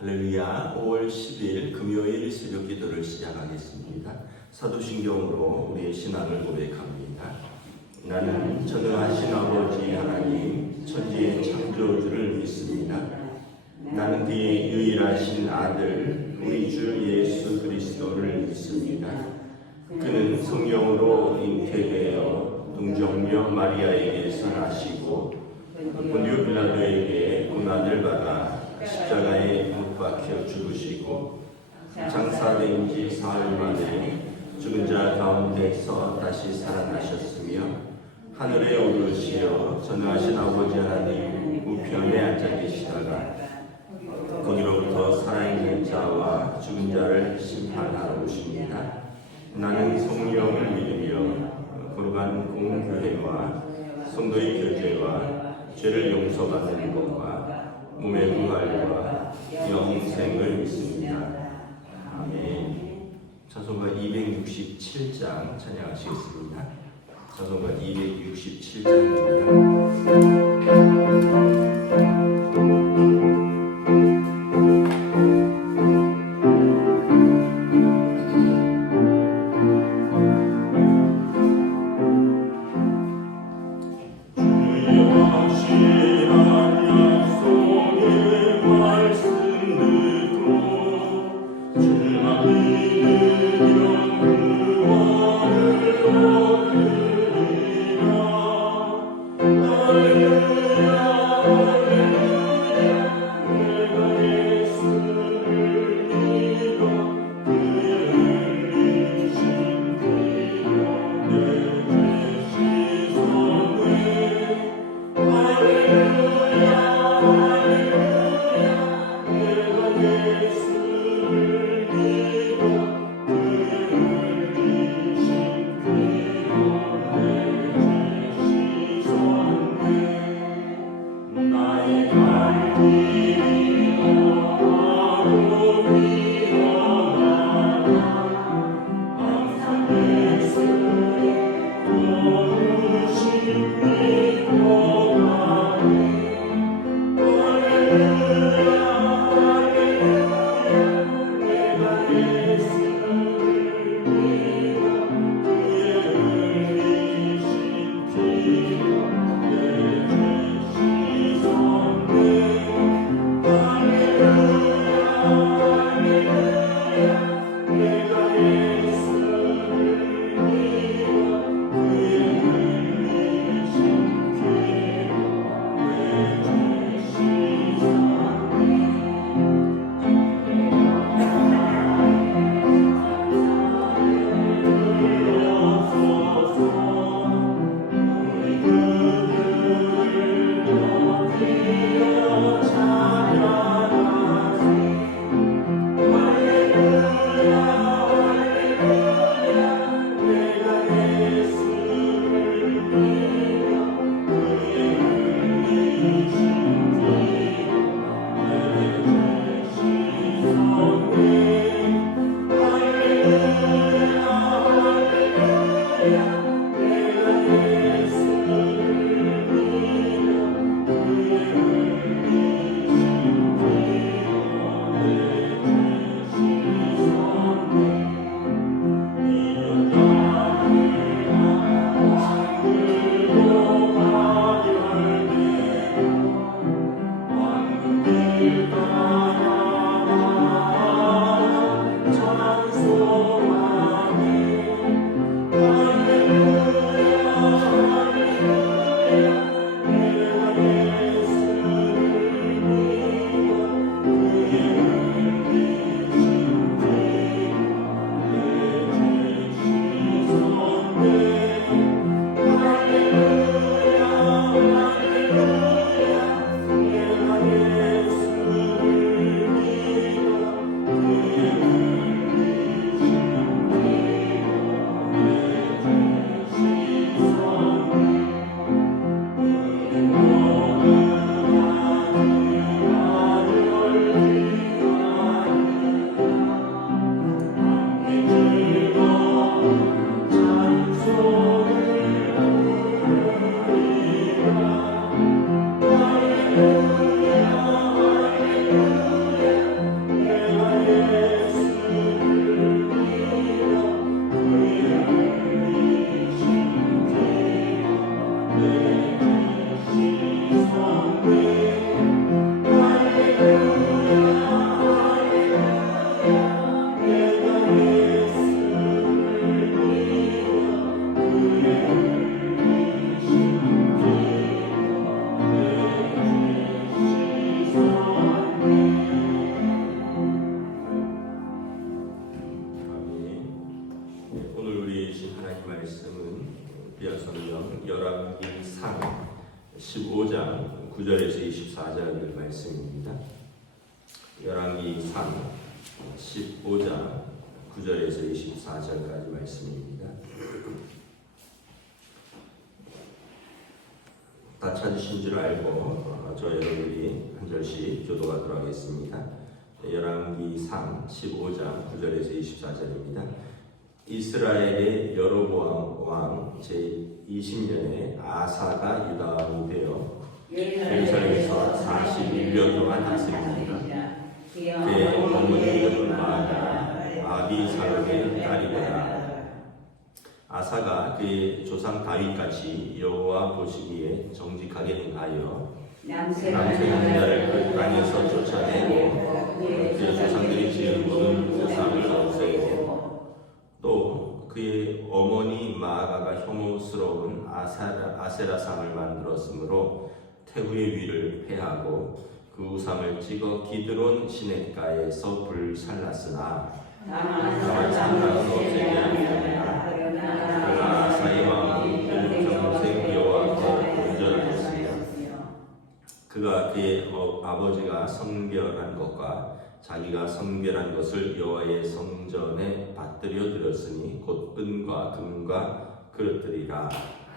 할렐루야. 5월 10일 금요일 새벽 기도를 시작하겠습니다. 사도신경으로 우리의 신앙을 고백합니다. 나는 전능하신 아버지 하나님 천지의 창조주를 믿습니다. 나는 그의 유일하신 아들 우리 주 예수 그리스도를 믿습니다. 그는 성령으로 잉태되어 동정녀 마리아에게서 나시고 본디오 빌라도에게 고난을 받아 십자가에 못 박혀 죽으시고 장사된 지 사흘 만에 죽은 자 가운데서 다시 살아나셨으며 하늘에 오르시어 전능하신 아버지 하나님 우편에 앉아 계시다가 거기로부터 살아있는 자와 죽은 자를 심판하러 오십니다. 나는 성령을 믿으며 거룩한 공교회와 성도의 교제와 죄를 용서받는 것과 몸의 부활과 영생을 믿습니다. 아멘. 찬송가 267장 찬양하시겠습니다. 찬송가 267장입니다. Hallelujah. 열왕기상 15장 9절에서 24절까지 말씀입니다. 다 찾으신 줄 알고 저 여러분들이 한 절씩 교도하도록 하겠습니다. 열왕기상 15장 9절에서 24절입니다. 이스라엘의 여로보암 왕 제20년에 아사가 유다 왕이 되어 예루살렘에서 41년 동안 다스립니다. 그의 어머니 이름은 마아가 아비살om의 딸이더라. 아사가 그의 조상 다윗같이 여호와 보시기에 정직하게 행하여 남색 왕자를 그 땅에서 쫓아내고 그의 조상들이 지은 모든 우상을 없애고 또 그의 어머니 마아가가 혐오스러운 아세라상을 만들었으므로 태후의 위를 폐하고 그 우상을 찍어 기드론 시냇가에서 불살랐으나 다만 산당으로 없애지 아니하니라. 그러나 아사의 마음이 평생 여호와 앞에 온전하였으며 그가 그의 아버지가 성결한 것과 자기가 성결한 것을 여호와의 성전에 받들여 드렸으니 곧 은과 금과 그릇들이라.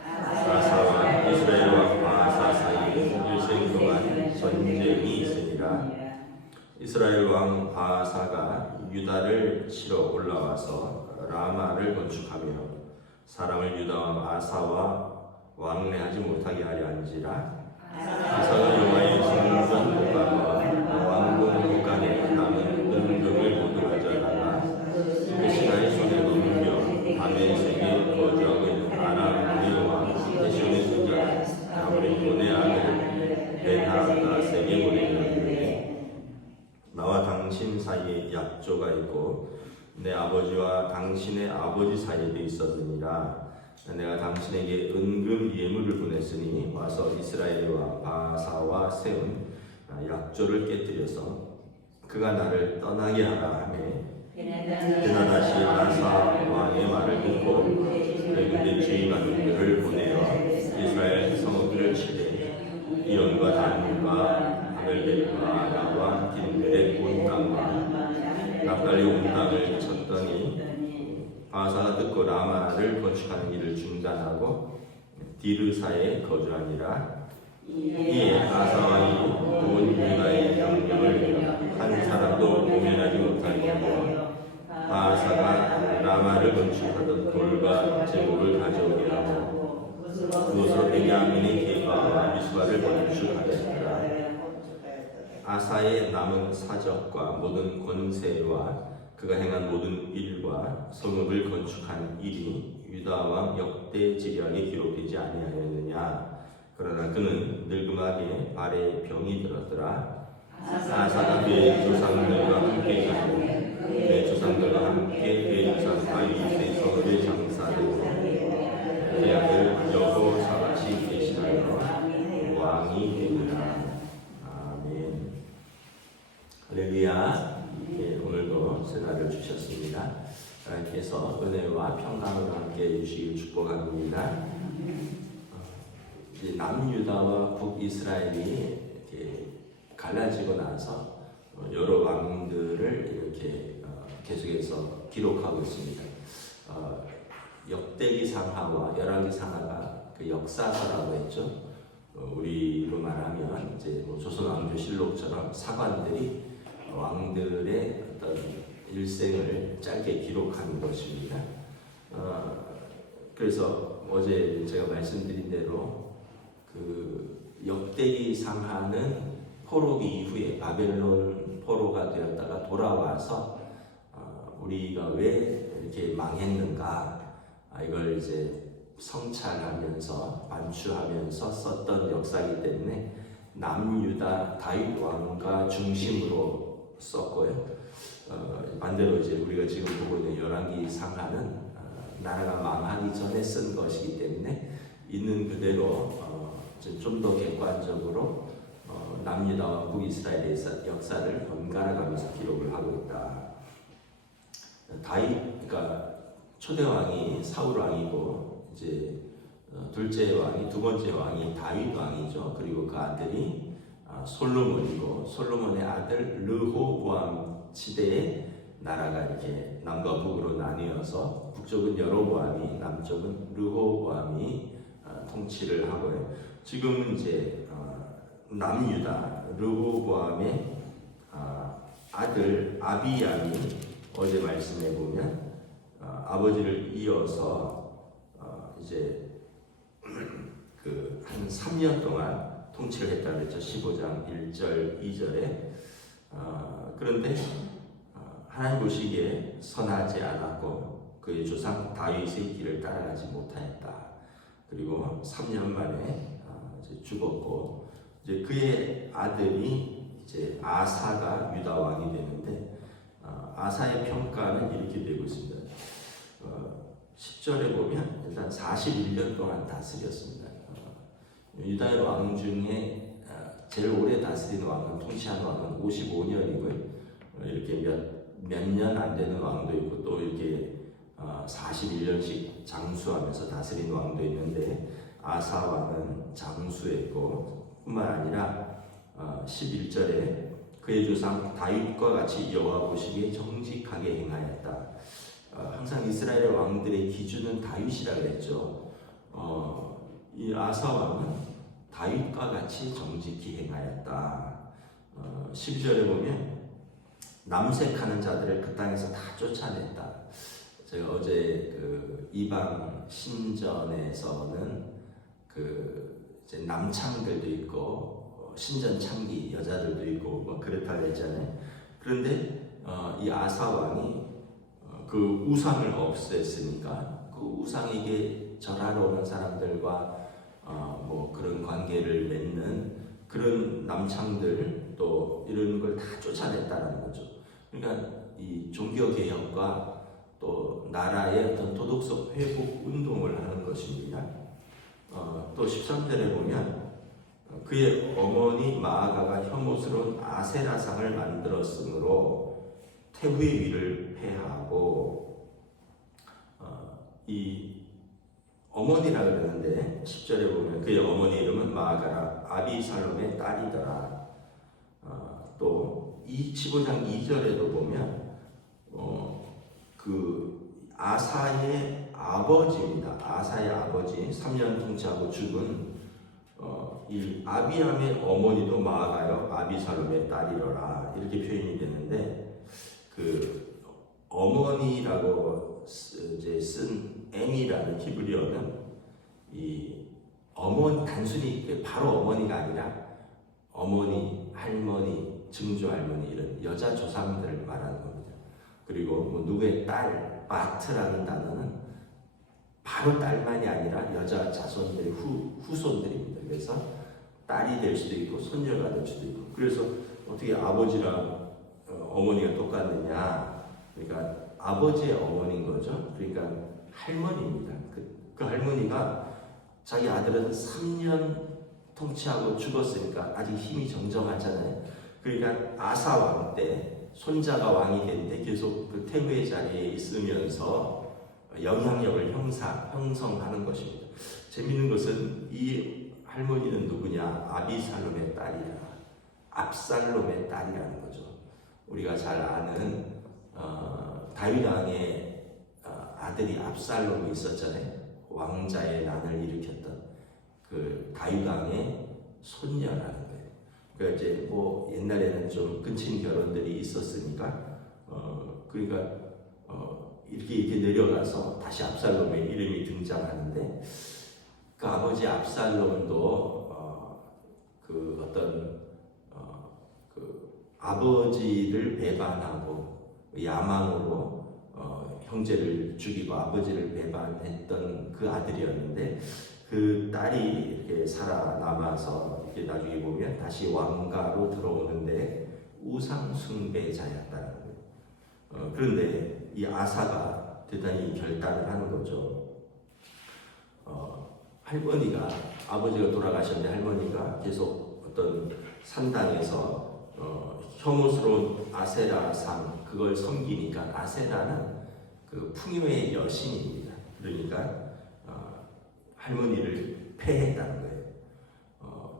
아사와 이스라엘 왕 바아사 사이에 일생 동안 전쟁이 있으니라. 이스라엘 왕 바아사가 유다를 치러 올라와서 라마를 건축하며 사람을 유다 왕 아사와 왕래하지 못하게 하려 한지라. 아사가 여호와의 성전 목관과 왕궁 목관에 남은 은금을 모두 가져다가 그 신하의 손에 넘겨 다메섹에 거주하고 있는 아람의 왕 헤시온의 손자 다브리몬의 아들 벤하닷에게 보내었는데 나와 당신 사이에 약조가 있고 내 아버지와 당신의 아버지 사이에도 있었느니라. 내가 당신에게 은금 예물을 보냈으니 와서 이스라엘의 왕 바아사와 세운 약조를 깨뜨려서 그가 나를 떠나게 하라 하매 베나닷이 아사 왕의 말을 듣고 그의 주의받은 그를 보내어 이스라엘 성읍들을 치되 이온과 단과 아벨벳과 아라와 딘벨의 온 땅과 납달리 온 땅을 쳤더니 바아사가 듣고 라마를 건축하는 일을 중단하고 디르사에 거주하니라. 이에 아사 왕이 온 유다의 병력을 한 사람도 공연하지 못하게 하고 바아사가 라마를 건축하던 돌과 제목을 가져오게 하고 그것으로 베냐민의 게바와 미스바를 건축하였더라. 아사의 남은 사적과 모든 권세와 그가 행한 모든 일과 성읍을 건축한 일이 유다 왕 역대 지략에 기록되지 아니하였느냐. 그러나 그는 늙음하게 발에 병이 들었더라. 아사가 그의 조상들과 함께 가고 그의 조상들과 함께 그의 조상 다윗의 성읍에 장사되고 그의 아들 여호사밧이 대신하여 왕이 되니라. 아멘. 할렐루야. 오늘도 새날을 주셨습니다. 하나님께서 은혜와 평강으로 함께 해주시길 축복합니다. 이제 남유다와 북이스라엘이 이렇게 갈라지고 나서 여러 왕들을 이렇게 계속해서 기록하고 있습니다. 역대기상하와 열왕기상하가 그 역사서라고 했죠. 우리로 말하면 이제 조선왕조실록처럼 사관들이 왕들의 어떤 일생을 짧게 기록하는 것입니다. 그래서 어제 제가 말씀드린 대로 그 역대기상하는 포로 이후에 바벨론 포로가 되었다가 돌아와서 우리가 왜 이렇게 망했는가 이걸 이제 성찰하면서 반추하면서 썼던 역사이기 때문에 남유다 다윗 왕가 중심으로 썼고요. 반대로 이제 우리가 지금 보고 있는 열왕기 상하는 나라가 망하기 전에 쓴 것이기 때문에 있는 그대로 좀 더 객관적으로 남유다와 북이스라엘의 역사를 번갈아 가면서 기록을 하고 있다. 다윗, 그러니까 초대 왕이 사울 왕이고 이제 둘째 왕이 두 번째 왕이 다윗 왕이죠. 그리고 그 아들이 솔로몬이고 솔로몬의 아들 르호보암 시대에 나라가 이렇게 남과 북으로 나뉘어서 북쪽은 여로보암이 남쪽은 르호보암이 통치를 하고요. 지금은 이제 남유다 르호보암의 아들 아비암이 어제 말씀해 보면 아버지를 이어서 이제 그 한 3년 동안 통치를 했다고 했죠. 15장 1절 2절에 그런데 하나님 보시기에 선하지 않았고 그의 조상 다윗의 길을 따라가지 못하였다. 그리고 3년 만에 이제 죽었고 이제 그의 아들이 이제 아사가 유다 왕이 되는데 아사의 평가는 이렇게 되고 있습니다. 10절에 보면 일단 41년 동안 다스렸습니다. 유다의 왕 중에 제일 오래 다스린 왕은 통치한 왕은 55년이고요. 이렇게 몇 년 안 되는 왕도 있고 또 이렇게 41년씩 장수하면서 다스린 왕도 있는데 아사 왕은 장수했고 뿐만 아니라 11절에 그의 조상 다윗과 같이 여호와 보시기에 정직하게 행하였다. 항상 이스라엘 왕들의 기준은 다윗이라 그랬죠. 이 아사 왕은 다윗과 같이 정직히 행하였다. 12절에 보면 남색하는 자들을 그 땅에서 다 쫓아냈다. 제가 어제 그 이방 신전에서는 그 이제 남창들도 있고 신전 창기 여자들도 있고 뭐 그렇다고 했잖아요. 그런데 이 아사 왕이 그 우상을 없앴으니까 그 우상에게 절하러 오는 사람들과 뭐 그런 관계를 맺는 그런 남창들 또 이런 걸 다 쫓아냈다는 거죠. 그러니까 이 종교 개혁과 또 나라의 어떤 도덕적 회복 운동을 하는 것입니다. 또 13절에 보면 그의 어머니 마아가가 혐오스러운 아세라상을 만들었으므로 태후의 위를 폐하고 이 어머니라 그러는데 10절에 보면 그의 어머니 이름은 마아가라 아비살롬의 딸이더라. 또 15장 2절에도 보면 그 아사의 아버지입니다. 아사의 아버지 3년 통치하고 죽은 이 아비암의 어머니도 마아가요 아비살롬의 딸이더라 이렇게 표현이 되는데 그 어머니라고 이제 쓴 엠이라는 히브리어는 이 어머니 단순히 바로 어머니가 아니라 어머니, 할머니, 증조 할머니 이런 여자 조상들을 말하는 겁니다. 그리고 뭐 누구의 딸, 바트라는 단어는 바로 딸만이 아니라 여자 자손들의 후손들입니다. 그래서 딸이 될 수도 있고 손녀가 될 수도 있고 그래서 어떻게 아버지랑 어머니가 똑같느냐? 그러니까 아버지의 어머니인 거죠. 그러니까 할머니입니다. 그 할머니가 자기 아들은 3년 통치하고 죽었으니까 아직 힘이 정정하잖아요. 그러니까 아사 왕 때 손자가 왕이 됐는데 계속 그 태후의 자리에 있으면서 영향력을 형성하는 것입니다. 재미있는 것은 이 할머니는 누구냐? 아비살롬의 딸이라. 압살롬의 딸이라는 거죠. 우리가 잘 아는 다윗 왕의 아들이 압살롬이 있었잖아요. 왕자의 난을 일으켰던 그 다윗 왕의 손녀라는 거예요. 그러니까 이제 뭐 옛날에는 좀 근친 결혼들이 있었으니까 그러니까 이렇게 내려가서 다시 압살롬의 이름이 등장하는데 그 아버지 압살롬도 그 어떤 그 아버지를 배반하고 야망으로 형제를 죽이고 아버지를 배반했던 그 아들이었는데 그 딸이 이렇게 살아남아서 이렇게 나중에 보면 다시 왕가로 들어오는데 우상 숭배자였다는 거예요. 그런데 이 아사가 대단히 결단을 하는 거죠. 할머니가 아버지가 돌아가셨는데 할머니가 계속 어떤 산당에서 혐오스러운 아세라상 그걸 섬기니까 아세라는 그 풍요의 여신입니다. 그러니까 할머니를 폐했다는 거예요.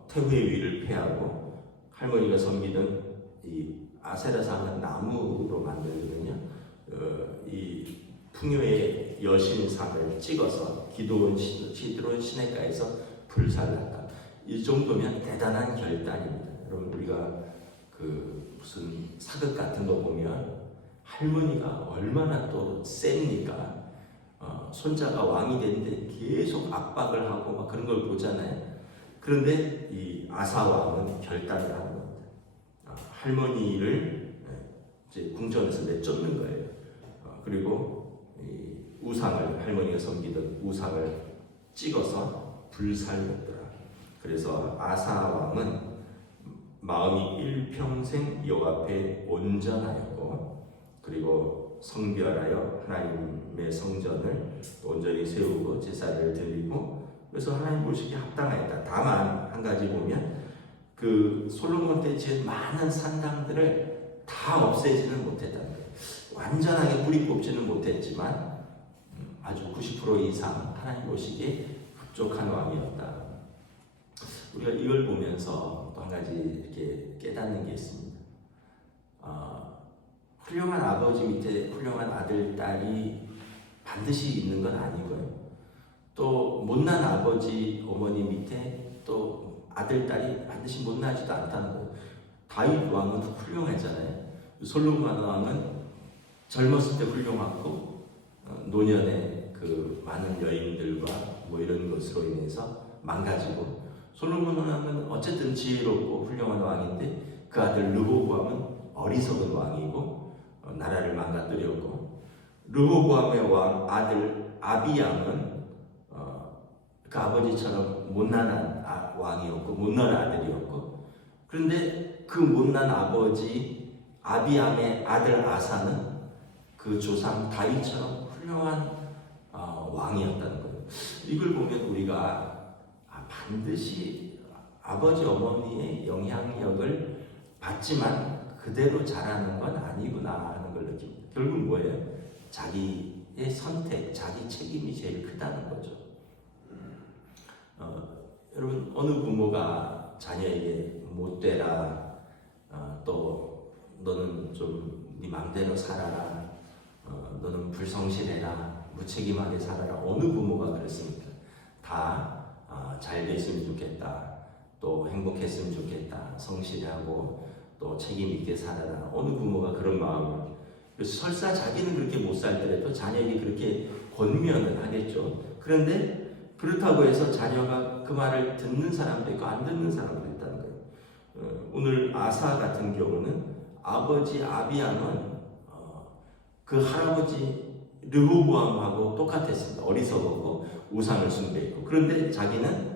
태후의 위를 폐하고 할머니가 섬기던 이 아세라상은 나무로 만들거든요. 이 풍요의 여신상을 찍어서 기드론 시내가에서 불살랐다. 이 정도면 대단한 결단입니다. 여러분 우리가 그 무슨 사극 같은 거 보면 할머니가 얼마나 또 셉니까? 손자가 왕이 되는데 계속 압박을 하고 막 그런 걸 보잖아요. 그런데 이 아사 왕은 결단을 하는 겁니다. 할머니를 이제 궁전에서 내쫓는 거예요. 그리고 이 우상을 할머니가 섬기던 우상을 찍어서 불살랐더라. 그래서 아사 왕은 마음이 일평생 여호와 앞에 온전하였고 그리고 성별하여 하나님의 성전을 온전히 세우고 제사를 드리고 그래서 하나님 보시기에 합당하였다. 다만 한 가지 보면 그 솔로몬 때 지은 많은 산당들을 다 없애지는 못했다는 거예요. 완전하게 뿌리 뽑지는 못했지만 아주 90% 이상 하나님 보시기에 흡족한 왕이었다. 우리가 이걸 보면서 또 한 가지 이렇게 깨닫는 게 있습니다. 훌륭한 아버지 밑에 훌륭한 아들, 딸이 반드시 있는 건 아니고요. 또 못난 아버지, 어머니 밑에 또 아들, 딸이 반드시 못나지도 않다는 거예요. 다윗 왕은 훌륭했잖아요. 솔로몬 왕은 젊었을 때 훌륭하고 노년에 그 많은 여인들과 뭐 이런 것으로 인해서 망가지고 솔로몬 왕은 어쨌든 지혜롭고 훌륭한 왕인데 그 아들 르호보암은 어리석은 왕이고 나라를 망가뜨렸고 르호보암의 아들 아비암은 그 아버지처럼 못난 왕이었고 못난 아들이었고 그런데 그 못난 아버지 아비암의 아들 아사는 그 조상 다윗처럼 훌륭한 왕이었다는 거예요. 이걸 보면 우리가 반드시 아버지 어머니의 영향력을 받지만 그대로 자라는 건 아니구나 하는 걸 느낍니다. 결국 뭐예요? 자기의 선택, 자기 책임이 제일 크다는 거죠. 여러분 어느 부모가 자녀에게 못 되라, 또 너는 좀 네 맘대로 살아라, 너는 불성실해라, 무책임하게 살아라. 어느 부모가 그랬습니까? 다 잘 됐으면 좋겠다, 또 행복했으면 좋겠다, 성실하고 또 책임 있게 살아라. 어느 부모가 그런 마음을. 그래서 설사 자기는 그렇게 못 살더라도 자녀에게 그렇게 권면을 하겠죠. 그런데 그렇다고 해서 자녀가 그 말을 듣는 사람도 있고 안 듣는 사람도 있다는 거예요. 오늘 아사 같은 경우는 아버지 아비암은 그 할아버지 르호보암하고 똑같았습니다. 어리석었고 우상을 숭배했고 그런데 자기는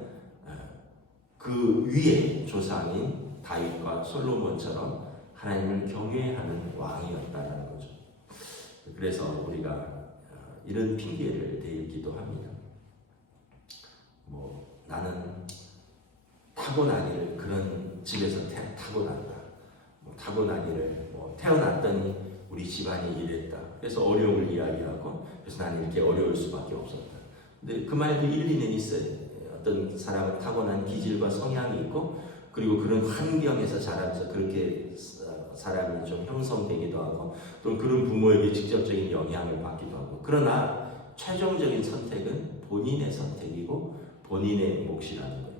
그 위에 조상인 다윗과 솔로몬처럼 하나님을 경외하는 왕이었다는 거죠. 그래서 우리가 이런 핑계를 대기도 합니다. 뭐 나는 타고나기를 그런 집에서 타고난다. 뭐 타고나기를 뭐 태어났더니 우리 집안이 이랬다. 그래서 어려움을 이야기하고 그래서 나는 이렇게 어려울 수밖에 없었다. 근데 그 말도 일리는 있어요. 어떤 사람은 타고난 기질과 성향이 있고 그리고 그런 환경에서 자라면서 그렇게 사람이 좀 형성되기도 하고 또 그런 부모에게 직접적인 영향을 받기도 하고 그러나 최종적인 선택은 본인의 선택이고 본인의 몫이라는 거예요.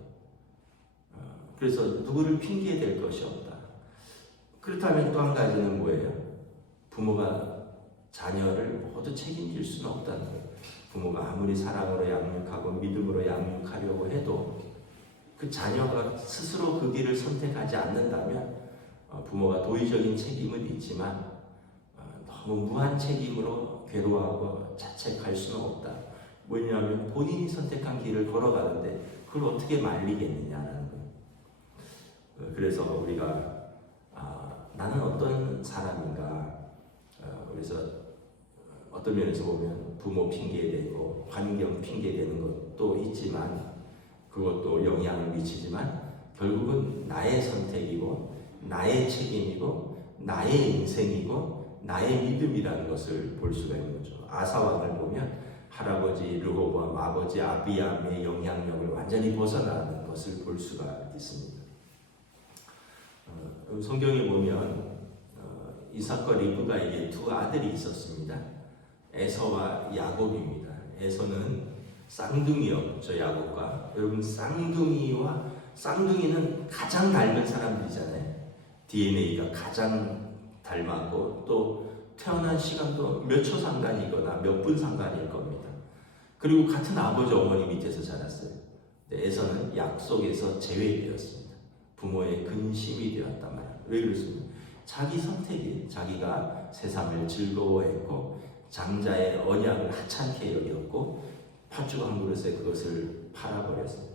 그래서 누구를 핑계댈 것이 없다. 그렇다면 또 한 가지는 뭐예요? 부모가 자녀를 모두 책임질 수는 없다는 거예요. 부모가 아무리 사랑으로 양육하고 믿음으로 양육하려고 해도 그 자녀가 스스로 그 길을 선택하지 않는다면 부모가 도의적인 책임은 있지만 너무 무한 책임으로 괴로워하고 자책할 수는 없다. 왜냐하면 본인이 선택한 길을 걸어가는데 그걸 어떻게 말리겠느냐는 거예요. 그래서 우리가 나는 어떤 사람인가, 그래서 어떤 면에서 보면 부모 핑계대고 환경 핑계대는 것도 있지만 그것도 영향을 미치지만 결국은 나의 선택이고 나의 책임이고 나의 인생이고 나의 믿음이라는 것을 볼 수가 있는 거죠. 아사왕을 보면 할아버지 르호보암, 아버지 아비암의 영향력을 완전히 벗어나는 것을 볼 수가 있습니다. 성경에 보면 이삭과 리브가에게 두 아들이 있었습니다. 에서와 야곱입니다. 에서는 쌍둥이였죠, 야곱과. 여러분, 쌍둥이는 가장 닮은 사람들이잖아요. DNA가 가장 닮았고 또 태어난 시간도 몇 초 상관이거나 몇 분 상관일 겁니다. 그리고 같은 아버지 어머니 밑에서 자랐어요. 에서는 약속에서 제외되었습니다. 부모의 근심이 되었단 말이에요. 왜 그렇습니까? 자기 선택이, 자기가 세상을 즐거워했고 장자의 언약을 하찮게 여겼고 팥죽 한 그릇에 그것을 팔아버렸어요.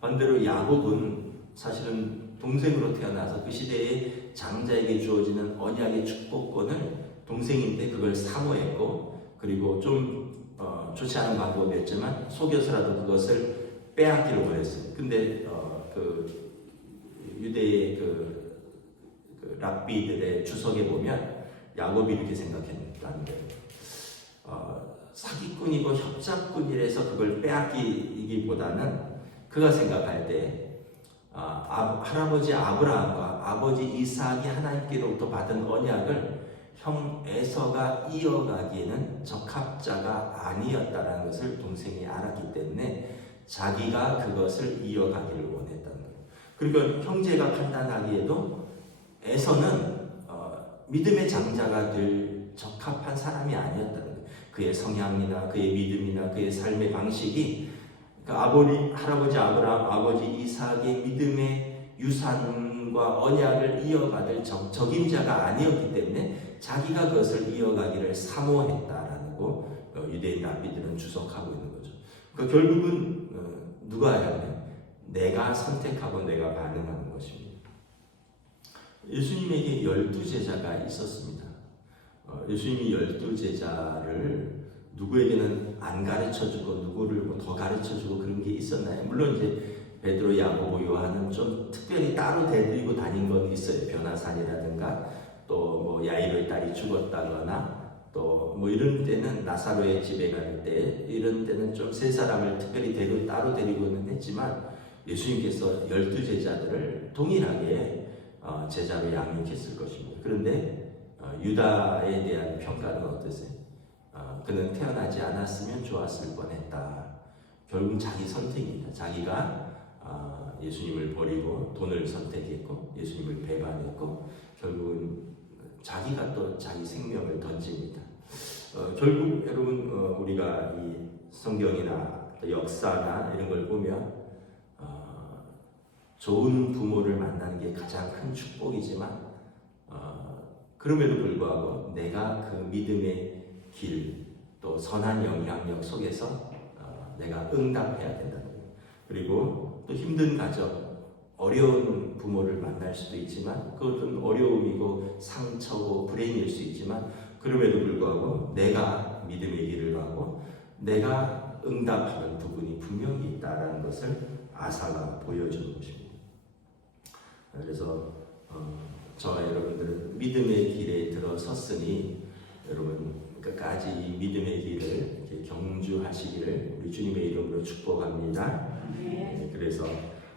반대로 야곱은 사실은 동생으로 태어나서 그 시대에 장자에게 주어지는 언약의 축복권을 동생인데 그걸 사모했고, 그리고 좀 좋지 않은 방법이었지만 속여서라도 그것을 빼앗기를 원했어요. 근데 그 유대의 그 랍비들의 주석에 보면 야곱이 이렇게 생각했다는 거예요. 사기꾼이고 협작꾼이라서 그걸 빼앗기기보다는 그가 생각할 때 할아버지 아브라함과 아버지 이삭이 하나님께로부터 받은 언약을 형 에서가 이어가기에는 적합자가 아니었다는 것을 동생이 알았기 때문에 자기가 그것을 이어가기를 원했다는 거예요. 그러니까 형제가 판단하기에도 에서는 믿음의 장자가 될 적합한 사람이 아니었다는 거예요. 그의 성향이나 그의 믿음이나 그의 삶의 방식이 할아버지 아브라함, 아버지 이삭의 믿음의 유산과 언약을 이어받을 적임자가 아니었기 때문에 자기가 그것을 이어가기를 사모했다라는 거 유대인 랍비들은 주석하고 있는 거죠. 그러니까 결국은 누가 하냐면 내가 선택하고 내가 반응하는 것입니다. 예수님에게 12제자가 있었습니다. 예수님이 12제자를 누구에게는 안 가르쳐주고 누구를 더 가르쳐주고 그런 게 있었나요? 물론 이제 베드로, 야고보, 요한은 좀 특별히 따로 데리고 다닌 건 있어요. 변화산이라든가 또 뭐 야이로의 딸이 죽었다거나 또 뭐 이런 때는 나사로의 집에 갈 때 이런 때는 좀 세 사람을 특별히 따로 데리고는 했지만 예수님께서 12제자들을 동일하게 제자로 양육했을 것입니다. 그런데 유다에 대한 평가는 어떠세요? 그는 태어나지 않았으면 좋았을 뻔했다. 결국 자기 선택입니다. 자기가 예수님을 버리고 돈을 선택했고 예수님을 배반했고 결국은 자기가 또 자기 생명을 던집니다. 결국 여러분 우리가 이 성경이나 역사나 이런 걸 보면 좋은 부모를 만나는 게 가장 큰 축복이지만 그럼에도 불구하고 내가 그 믿음의 길 또 선한 영향력 속에서 내가 응답해야 된다는 거예요. 그리고 또 힘든 가정, 어려운 부모를 만날 수도 있지만 그것은 어려움이고 상처고 불행일 수 있지만 그럼에도 불구하고 내가 믿음의 길을 가고 내가 응답하는 부분이 분명히 있다는 것을 아사가 보여주는 것입니다. 그래서 저와 여러분들은 믿음의 길에 들어섰으니 여러분 끝까지 이 믿음의 길을 이렇게 경주하시기를 우리 주님의 이름으로 축복합니다. 네, 그래서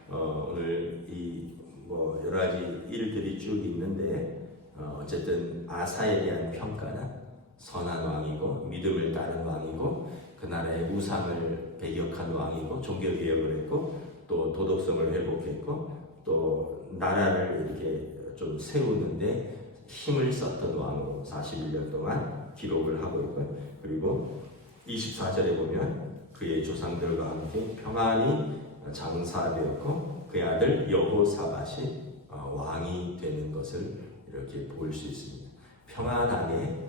오늘 이 뭐 여러 가지 일들이 쭉 있는데 어쨌든 아사에 대한 평가는 선한 왕이고 믿음을 따른 왕이고 그 나라의 우상을 배격한 왕이고 종교 개혁을 했고 또 도덕성을 회복했고 또 나라를 이렇게 좀 세우는데 힘을 썼던 왕으로 41년 동안 기록을 하고 있고요. 그리고 24절에 보면 그의 조상들과 함께 평안히 장사되었고 그의 아들 여호사밧이 왕이 되는 것을 이렇게 볼 수 있습니다. 평안하게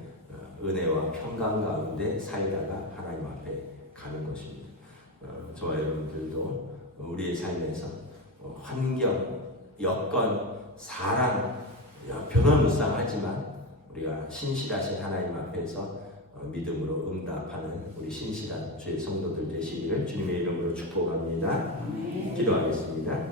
은혜와 평강 가운데 살다가 하나님 앞에 가는 것입니다. 저와 여러분들도 우리의 삶에서 환경, 여건, 사람 변화무쌍하지만 우리가 신실하신 하나님 앞에서 믿음으로 응답하는 우리 신실한 주의 성도들 되시기를 주님의 이름으로 축복합니다. 기도하겠습니다.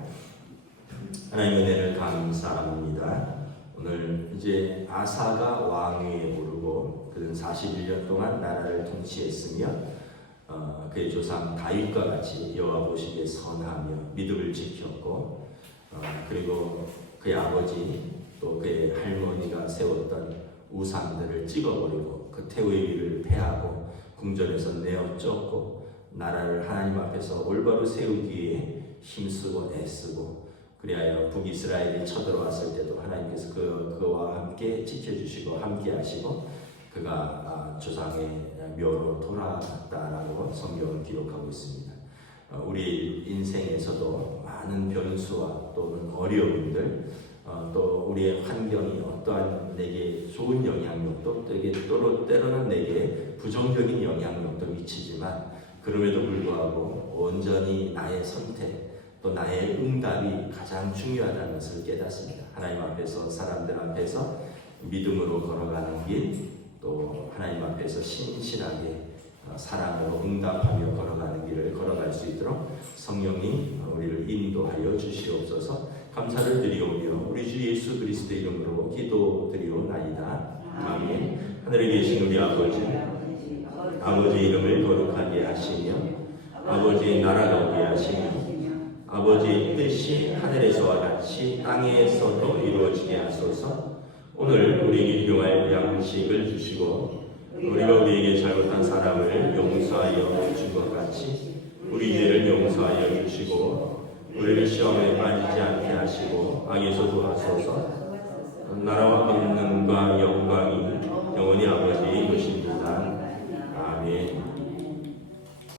하나님의 은혜를 감사합니다. 오늘 이제 아사가 왕위에 오르고 그는 41년 동안 나라를 통치했으며 그의 조상 다윗과 같이 여호와 보시기에 선하며 믿음을 지켰고 그리고 그의 아버지 또 그의 할머니가 세웠던 우상들을 찍어버리고 그 태의 일을 패하고 궁전에서 내어 쫓고 나라를 하나님 앞에서 올바로 세우기에 힘쓰고 애쓰고 그리하여 북이스라엘이 쳐들어왔을 때도 하나님께서 그와 함께 지켜주시고 함께 하시고 그가 조상의 묘로 돌아갔다라고 성경은 기록하고 있습니다. 우리 인생에서도 많은 변수와 또는 어려움들 또 우리의 환경이 어떠한 내게 좋은 영향력도 때로는 내게 부정적인 영향력도 미치지만 그럼에도 불구하고 온전히 나의 선택 또 나의 응답이 가장 중요하다는 것을 깨닫습니다. 하나님 앞에서 사람들 앞에서 믿음으로 걸어가는 길 또 하나님 앞에서 신실하게 사랑으로 응답하며 걸어가는 길을 걸어갈 수 있도록 성령이 우리를 인도하여 주시옵소서. 감사를 드리오며 우리 주 예수 그리스도의 이름으로 기도드리오나이다. 아멘. 하늘에 계신 우리 아버지 이름을 거룩하게 하시며 아버지의 나라가 오게 하시며 아버지의 뜻이 하늘에서와 같이 땅에서도 이루어지게 하소서. 오늘 우리에게 필요할 양식을 주시고 우리가 우리에게 잘못한 사람을 용서하여 준 것 같이 우리 죄를 용서하여 주시고 우리를 시험에 빠지지 않게 하시고 악에서 도와소서. 나라와 권능과 영광